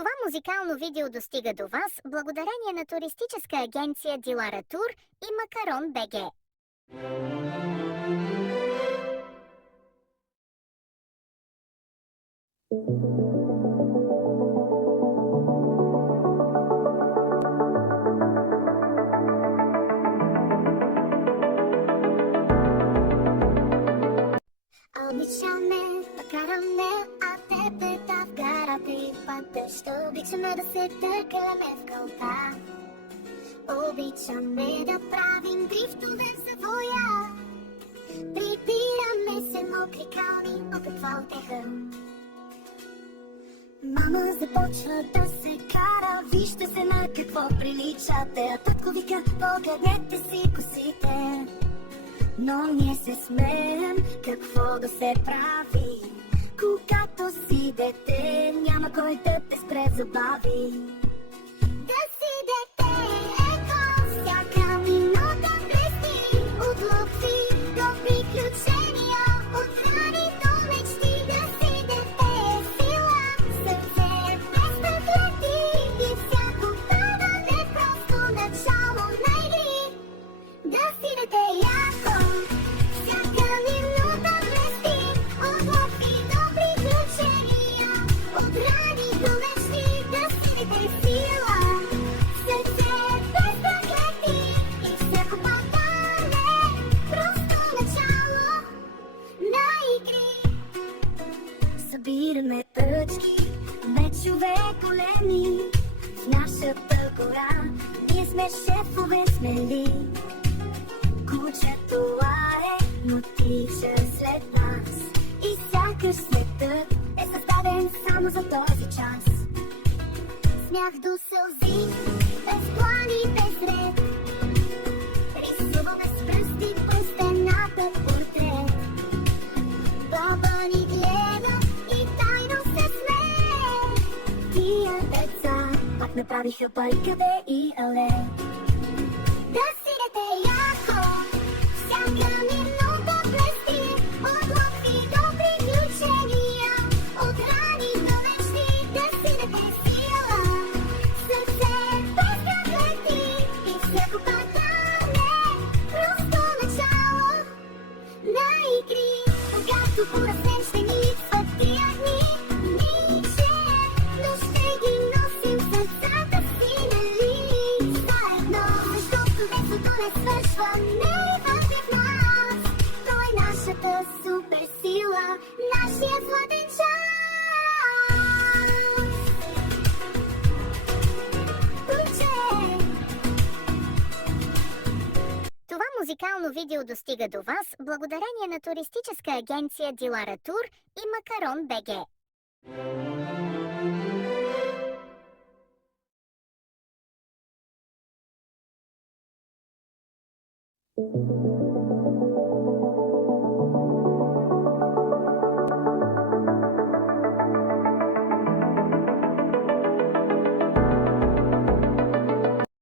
Това музикално видео достига до вас благодарение на туристическа агенция Дилара Тур и Макарон БГ. Обичаме да караме, а тебе да вкарате и пътя. Ще обичаме да се търкаме в кълта. Обичаме да правим дрифтове в завоя. Прибираме се мокри кални, о каква утеха. Мама започва да се кара, вижте се на какво приличате. А татко вика, погледнете си косите. Но ние се смеем, какво да се прави. Когато си дете, няма кой да те спре забави. Да си дете, ето, всяка минута блести. От лукси до приключения, от храни до мечти. Да си дете е сила, сърце е без преклети. И всяко падане просто начало на игри. Да си дете яко, всяка минута блести. От лукси до приключения, от храни до мечти. Да си дете сила, сърце е без преклети. И всяко падане просто начало на игри. Събираме тъчки, мечове големи. В нашата гора ние сме шефове смели. Кучето лае, но тича след нас. И сякаш светът е създаден само за този час. Смях до сълзи, без плани, без ред. Рисуваме с пръсти по стената портрет. Баба ни гледа и тайно се смее. Тия деца пак направиха байкаве и але. Да си дете яко, всяка минута блести. От лодки до приключения, от рани до мечти. Да си дете сила, сърце без преклети. И всяко падане просто начало на игри. Когато пораснем, ще ни липсват тия дни. Ниче, но ще ги носим в сърцата си, нали? Заедно, защото детството не свършва, не вътре в нас. Той е нашата суперсила, нашия златен час. Уче! Това музикално видео достига до вас благодарение на туристическа агенция Дилара Тур и Макарон БГ.